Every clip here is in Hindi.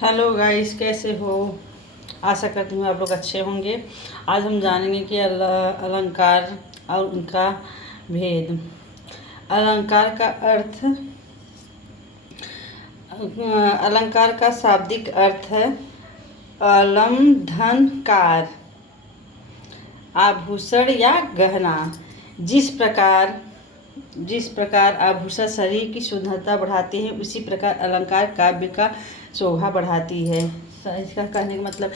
हेलो गाइस, कैसे हो। आशा करती हूँ आप लोग अच्छे होंगे। आज हम जानेंगे कि अलंकार और उनका भेद। अलंकार का अर्थ अलंकार का शाब्दिक अर्थ है अलंधनकार, आभूषण या गहना। जिस प्रकार आभूषण शरीर की सुंदरता बढ़ाते हैं, उसी प्रकार अलंकार काव्य का शोभा बढ़ाती है। इसका कहने का मतलब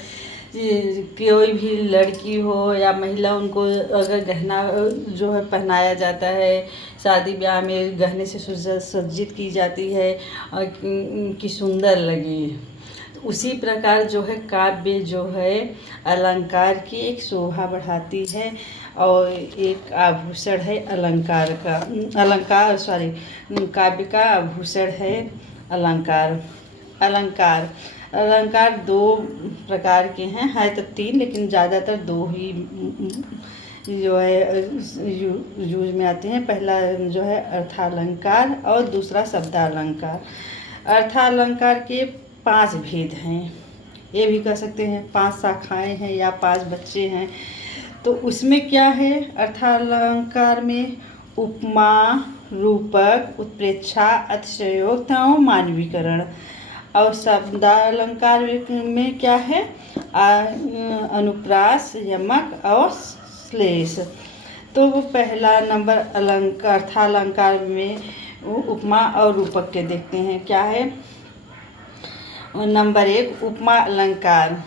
कोई भी लड़की हो या महिला, उनको अगर गहना जो है पहनाया जाता है, शादी ब्याह में गहने से सज्जित की जाती है और कि सुंदर लगे, तो उसी प्रकार जो है काव्य जो है अलंकार की एक शोभा बढ़ाती है। और एक आभूषण है काव्य का आभूषण है अलंकार। अलंकार दो प्रकार के हैं तो तीन, लेकिन ज़्यादातर दो ही जो है यूज में आते हैं। पहला जो है अर्थालंकार और दूसरा शब्दालंकार। अर्थालंकार के 5 भेद हैं, ये भी कह सकते हैं 5 शाखाएं हैं या 5 बच्चे हैं। तो उसमें क्या है, अर्थालंकार में उपमा, रूपक, उत्प्रेक्षा, अतिशयोक्ति और मानवीकरण। और शब्दालंकार में क्या है, अनुप्रास, यमक और श्लेष। तो वो पहला नंबर अर्थालंकार में उपमा और रूपक के देखते हैं। क्या है नंबर 1, उपमा अलंकार।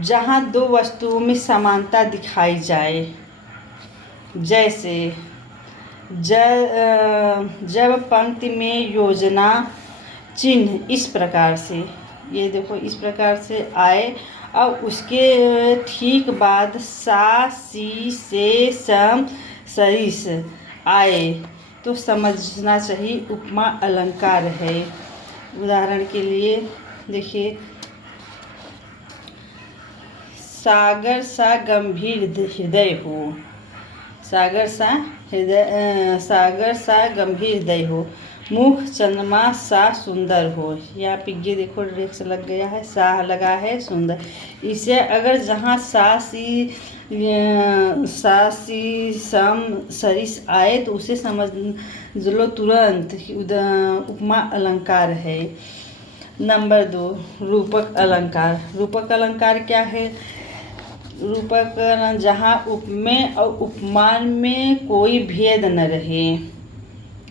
जहाँ दो वस्तुओं में समानता दिखाई जाए, जैसे जब पंक्ति में योजना चिन्ह इस प्रकार से, ये देखो इस प्रकार से आए और उसके ठीक बाद सा, सी, से, सम, सरिस आए, तो समझना चाहिए उपमा अलंकार है। उदाहरण के लिए देखिए, सागर सा गंभीर हृदय हो, सागर सा गंभीर हृदय हो, मुख चंद्रमा सा सुंदर हो। यहाँ पे ये देखो रेक्स लग गया है, सा लगा है सुंदर। इसे अगर जहाँ सा सी सम सरिस आए तो उसे समझ लो तुरंत उपमा अलंकार है। नंबर 2, रूपक अलंकार। रूपक अलंकार क्या है, रूपक जहाँ उपमेय और उपमान में कोई भेद न रहे,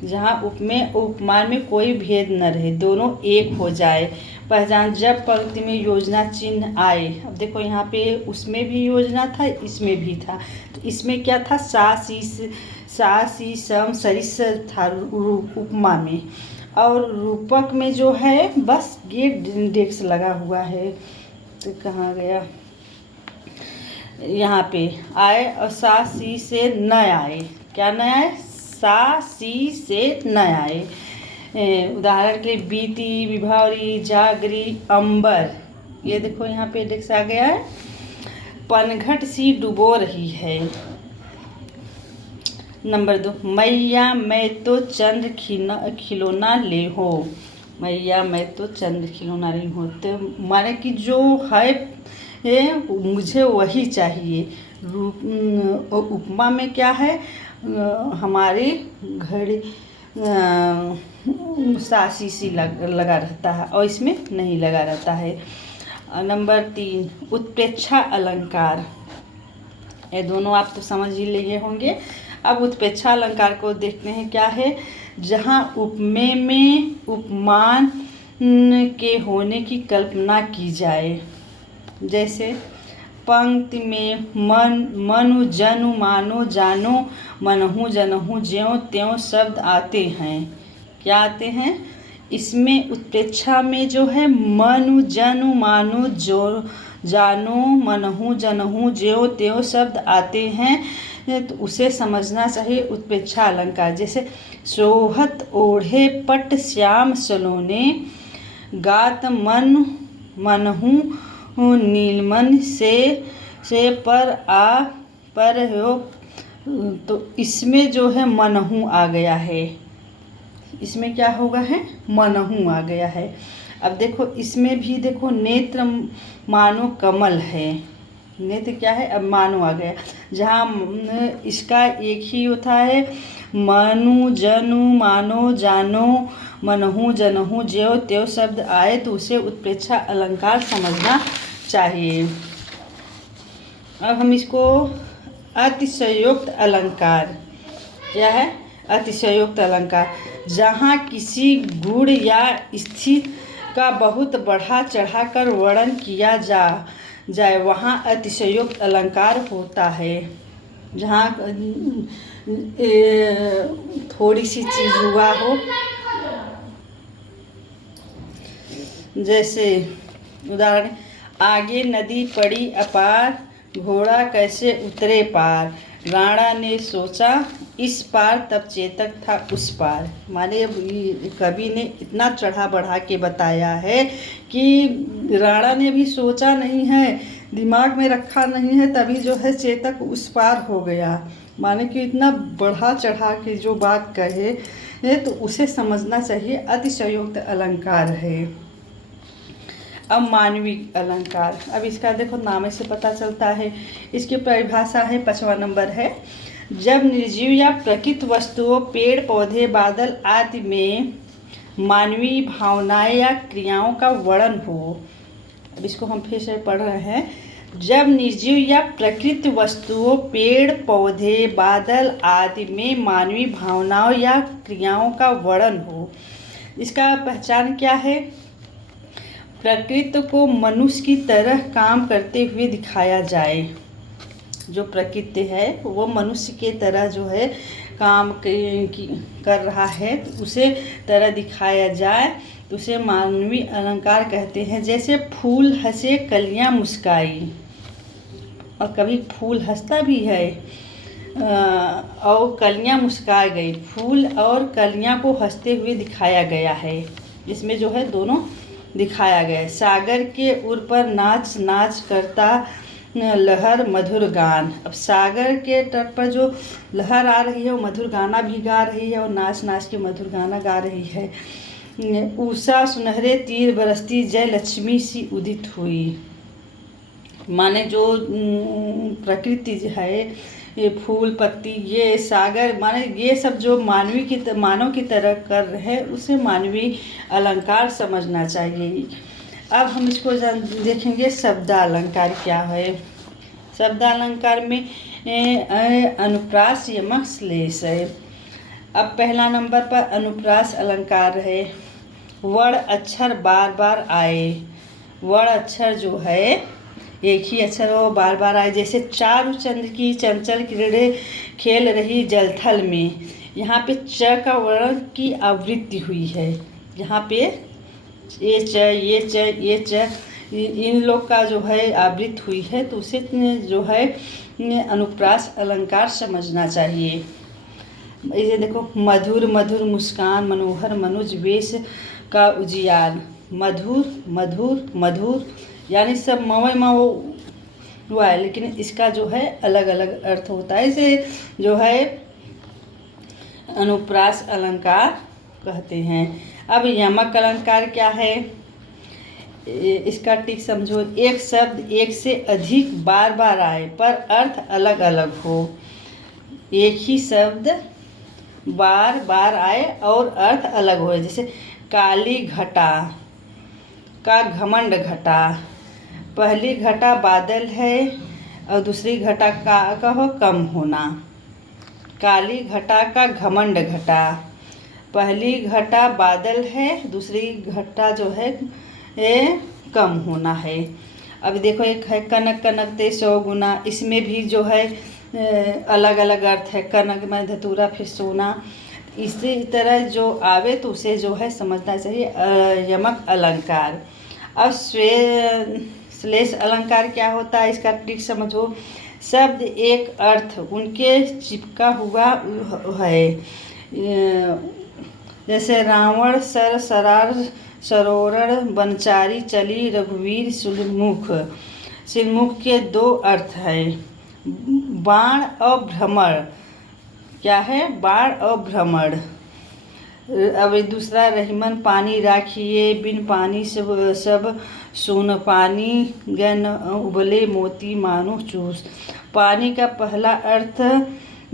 जहाँ उपमेय और उपमान में कोई भेद न रहे, दोनों एक हो जाए। पहचान, जब पंक्ति में योजना चिन्ह आए। अब देखो यहाँ पे उसमें भी योजना था, इसमें भी था। तो इसमें क्या था, सा सी सम सरिस था उपमा में, और रूपक में जो है बस ये डेक्स लगा हुआ है। तो कहाँ गया, यहाँ पे आए और सा सी से न आए। क्या न आए, सा सी से न आए। उदाहरण के बीती, विभावरी, जागरी, अंबर। ये देखो यहाँ पे डेक्स आ गया है। पनघट सी डुबो रही है। नंबर 2, मैया मैं तो चंद्र खिलौना ले हो। मैया मैं तो चंद्र खिलौना ले हो, तो माने कि जो है मुझे वही चाहिए। उपमा में क्या है, हमारी घड़ी सासी सी लगा रहता है और इसमें नहीं लगा रहता है। नंबर 3, उत्प्रेक्षा अलंकार। ये दोनों आप तो समझ ही लिए होंगे। अब उत्प्रेक्षा अलंकार को देखते हैं। क्या है, जहाँ उपमेय में उपमान के होने की कल्पना की जाए, जैसे पंक्ति में मनु जनु मानो जानो मनहु जनहु ज्यों त्यों शब्द आते हैं। क्या आते हैं, इसमें उत्प्रेक्षा में जो है मनु जनु मानो जो जानो मनहु जनहु ज्यों त्यों शब्द आते हैं, तो उसे समझना चाहिए उत्प्रेक्षा अलंकार। जैसे सोहत ओढ़े पट श्याम सलोने, गात मनहु नीलमन से पर हो। तो इसमें जो है मनहु आ गया है, इसमें क्या होगा है, मनहु आ गया है। अब देखो इसमें भी देखो नेत्र मानो कमल है, नेत्र क्या है, अब मानो आ गया, जहाँ इसका एक ही होता है मनु जनु मानो जानो मनहु जनहु ज्यो त्यों शब्द आए तो उसे उत्प्रेक्षा अलंकार समझना चाहिए। अब हम इसको अतिशयोक्त अलंकार, क्या है, अतिशयोक्त अलंकार, जहाँ किसी गुण या स्थिति का बहुत बढ़ा चढ़ाकर वर्णन किया जाए वहाँ अतिशयोक्त अलंकार होता है। जहाँ थोड़ी सी चीज़ हुआ हो, जैसे उदाहरण, आगे नदी पड़ी अपार घोड़ा कैसे उतरे पार, राणा ने सोचा इस पार तब चेतक था उस पार। माने कवि ने इतना चढ़ा बढ़ा के बताया है कि राणा ने भी सोचा नहीं है, दिमाग में रखा नहीं है, तभी जो है चेतक उस पार हो गया। माने कि इतना बढ़ा चढ़ा के जो बात कहे तो उसे समझना चाहिए, अतिशयोक्त अलंकार है। अब मानवीय अलंकार, अब इसका देखो नाम से पता चलता है, इसकी परिभाषा है 5वां नंबर है, जब निर्जीव या प्रकृत वस्तुओं पेड़ पौधे बादल आदि में मानवीय भावनाएं या क्रियाओं का वर्णन हो। अब इसको हम फिर से पढ़ रहे हैं, जब निर्जीव या प्रकृत वस्तुओं पेड़ पौधे बादल आदि में मानवीय भावनाओं या क्रियाओं का वर्णन हो। इसका पहचान क्या है, प्रकृति को मनुष्य की तरह काम करते हुए दिखाया जाए। जो प्रकृति है वो मनुष्य के तरह जो है काम कर रहा है तो उसे तरह दिखाया जाए तो उसे मानवीय अलंकार कहते हैं। जैसे फूल हंसे कलियां मुस्काई, और कभी फूल हंसता भी है और कलियां मुस्का गई, फूल और कलियां को हंसते हुए दिखाया गया है, इसमें जो है दोनों दिखाया गया है। सागर के उर पर नाच नाच करता लहर मधुर गान, अब सागर के तट पर जो लहर आ रही है वो मधुर गाना भी गा रही है और नाच नाच के मधुर गाना गा रही है। उषा सुनहरे तीर बरसती जय लक्ष्मी सी उदित हुई। माने जो प्रकृति है, ये फूल पत्ती, ये सागर, माने ये सब जो मानव की तरह कर रहे हैं उसे मानवीय अलंकार समझना चाहिए। अब हम इसको देखेंगे शब्दालंकार क्या है। शब्दालंकार में अनुप्रास यमक श्लेष है। अब पहला नंबर पर अनुप्रास अलंकार है, वर्ण अक्षर बार बार आए। वर्ण अक्षर जो है एक ही अक्षर वो बार बार आए, जैसे चारु चंद्र की चंचल किरणें खेल रही जलथल में, यहाँ पे च का वर्ण की आवृत्ति हुई है। यहाँ पे ये च ये च ये च इन लोग का जो है आवृत्ति हुई है तो उसे जो है अनुप्रास अलंकार समझना चाहिए। ये देखो, मधुर मधुर मुस्कान मनोहर मनुज वेश का उजियार, मधुर मधुर मधुर यानी सब मवै मवो हुआ है, लेकिन इसका जो है अलग अलग अर्थ होता है, इसे जो है अनुप्रास अलंकार कहते हैं। अब यमक अलंकार क्या है, इसका टिक समझो, एक शब्द एक से अधिक बार बार आए पर अर्थ अलग अलग हो। एक ही शब्द बार बार आए और अर्थ अलग हो, जैसे काली घटा का घमंड घटा, पहली घटा बादल है और दूसरी घटा का हो कम होना। काली घटा का घमंड घटा, पहली घटा बादल है, दूसरी घटा जो है कम होना है। अब देखो एक है कनक कनकते 100 गुना, इसमें भी जो है अलग अलग अर्थ है, कनक में धतूरा फिर सोना। इसी तरह जो आवे तो उसे जो है समझना चाहिए यमक अलंकार। अब श्लेष अलंकार क्या होता है, इसका ट्रिक समझो। शब्द एक अर्थ उनके चिपका हुआ है, जैसे रावण सर सरार सरोरण बनचारी चली रघुवीर सुलमुख। सिलमुख के 2 अर्थ हैं, बाण और भ्रमण। क्या है, बाण और भ्रमण। अब दूसरा, रहीमन पानी राखिए, बिन पानी सब सोन पानी, गन उबले मोती मानो चूस। पानी का पहला अर्थ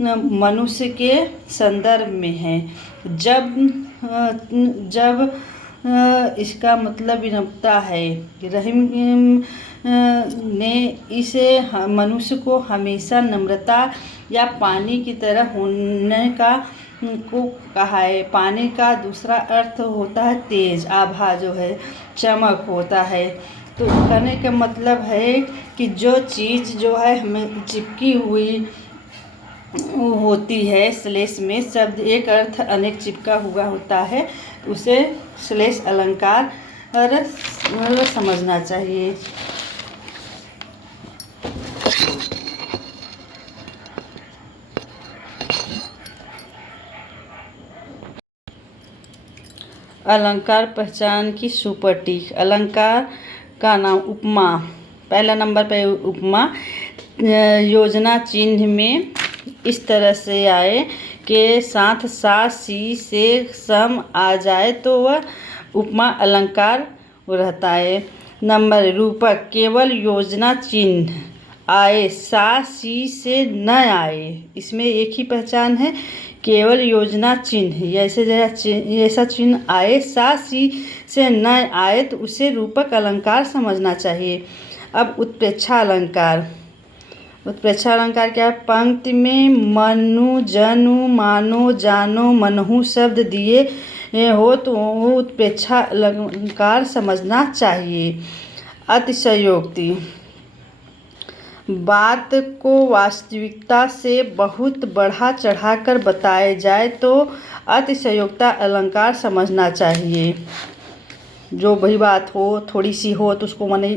मनुष्य के संदर्भ में है। जब इसका मतलब विनम्रता है। रहीम ने इसे मनुष्य को हमेशा नम्रता या पानी की तरह होने को कहा है। पानी का दूसरा अर्थ होता है तेज, आभा जो है चमक होता है। तो कहने का मतलब है कि जो चीज़ जो है हमें चिपकी हुई होती है, श्लेष में शब्द एक अर्थ अनेक चिपका हुआ होता है, उसे श्लेष अलंकार समझना चाहिए। अलंकार पहचान की सुपटीक। अलंकार का नाम उपमा। पहला नंबर पे उपमा योजना चिन्ह में इस तरह से आए के साथ सा सी से सम आ जाए तो वह उपमा अलंकार रहता है। नंबर रूपक केवल योजना चिन्ह आए, सा सी से न आए, इसमें एक ही पहचान है, केवल योजना चिन्ह ऐसा चिन्ह आए, सा सी से न आए तो उसे रूपक अलंकार समझना चाहिए। अब उत्प्रेक्षा अलंकार। उत्प्रेक्षा अलंकार क्या है? पंक्ति में मनु जनु मानो जानो मनहु शब्द दिए हो तो वो उत्प्रेक्षा अलंकार समझना चाहिए। अतिशयोक्ति बात को वास्तविकता से बहुत बढ़ा चढ़ाकर बताया जाए तो अतिशयोक्ता अलंकार समझना चाहिए। जो वही बात हो, थोड़ी सी हो तो उसको माने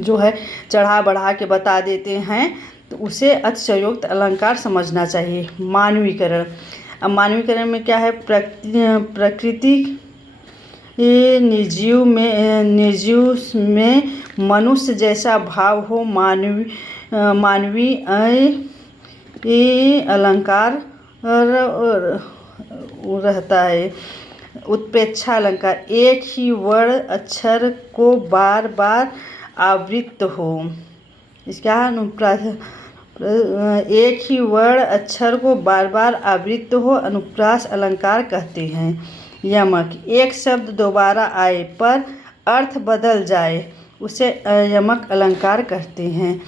जो है चढ़ा बढ़ा के बता देते हैं तो उसे अतिशयोक्त अलंकार समझना चाहिए। मानवीकरण। अब मानवीकरण में क्या है? प्रकृति निर्जीव में मनुष्य जैसा भाव हो, मानवीय अलंकार रहता है। उत्प्रेक्षा अलंकार एक ही वर्ण अक्षर को बार बार आवृत्त हो। इसका एक ही वर्ण अक्षर को बार बार आवृत्त हो अनुप्रास अलंकार कहते हैं। यमक एक शब्द दोबारा आए पर अर्थ बदल जाए उसे यमक अलंकार कहते हैं।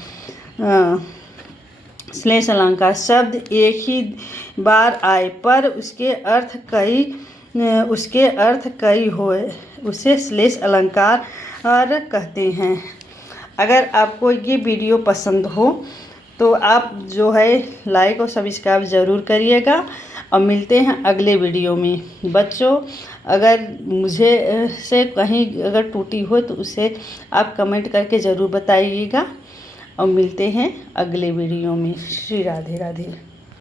श्लेष अलंकार शब्द एक ही बार आए पर उसके अर्थ कई होए उसे श्लेष अलंकार कहते हैं। अगर आपको ये वीडियो पसंद हो तो आप जो है लाइक और सब्सक्राइब ज़रूर करिएगा और मिलते हैं अगले वीडियो में। बच्चों, अगर मुझे से कहीं अगर टूटी हो तो उसे आप कमेंट करके ज़रूर बताइएगा और मिलते हैं अगले वीडियो में। श्री राधे राधे।